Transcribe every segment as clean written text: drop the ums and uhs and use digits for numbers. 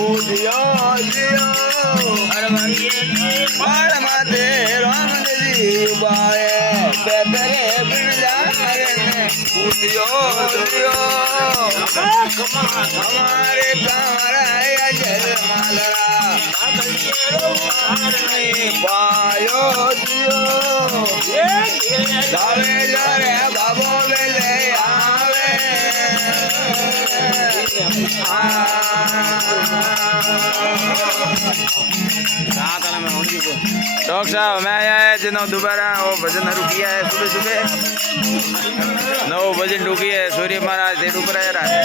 दियो दियो मार माते राम जी बाए बेतरे बिन जाए दियो दियो हमारे कामरा अजर मालरा पायो दियो जावे जारे बाबो बेले आवे डॉक्टर साहब मैं आया है जिन्हों दोबारा वो भजन शुरू किया है सुबह सुबह 9 बजे डूबी है सूर्य महाराज देर ऊपर आ रहा है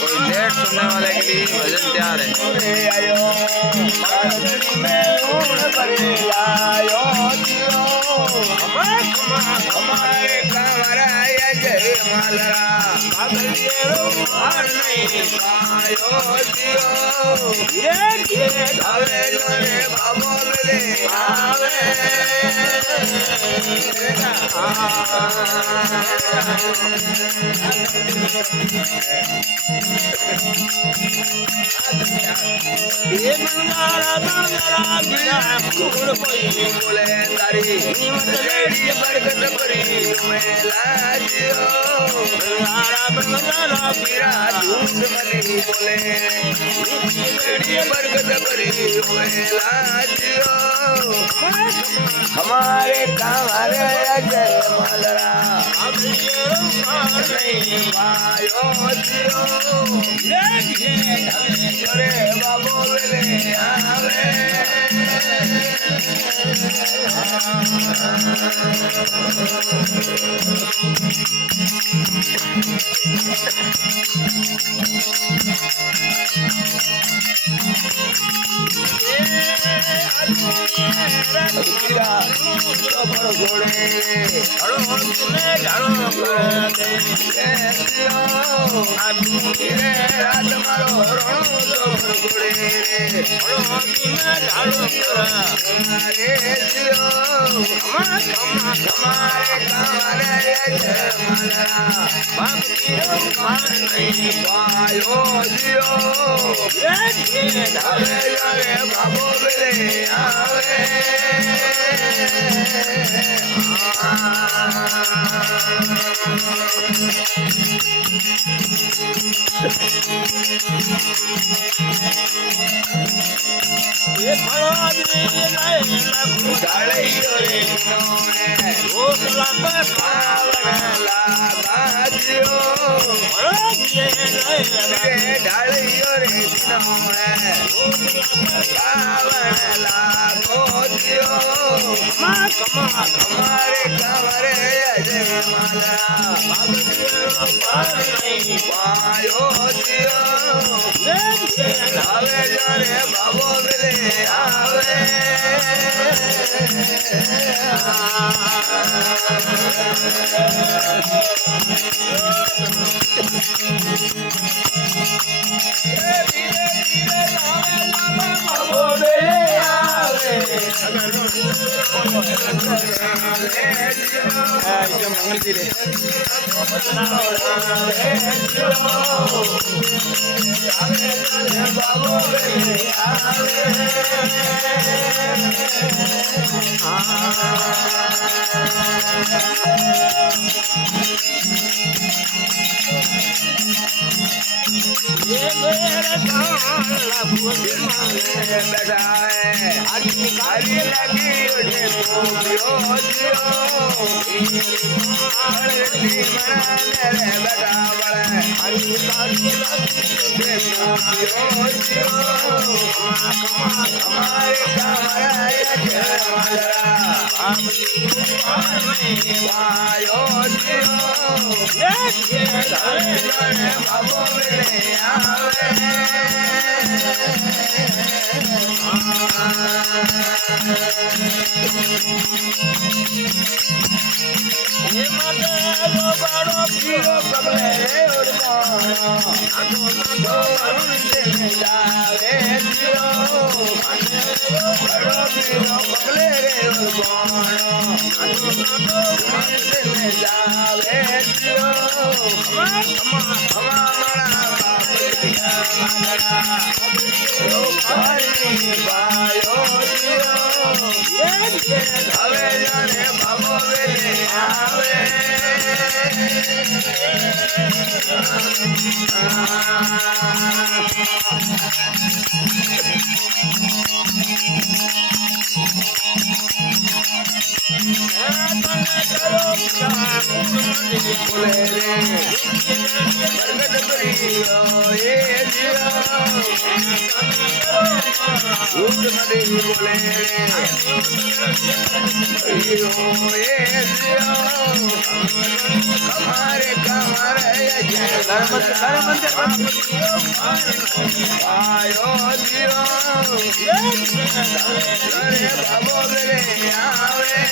कोई लेट सुनने वाले के लिए भजन तैयार है हमारे कमरा जय मालरा बाबो ले आवे ये मंगारा बोले तारी लेडी बरकत परी मेला जियो मंगारा पीरा झूठ मनी बोले लेडी बरकत परी मेला जियो हमारे कामरे अजय मालरा पायो जियो रे बाबो ले आवे बाबो ले आवे ये हमारे कमरे अजय मालरा पायो दियो आवे जारे बाबो मिले आवे बाबो मिले आवे मंगल जी ये मेरे हरी लगी હવે જાણે બાબો વેલે આવે हमारे कमरे आयो जियो अरे बाबो मेरे आवे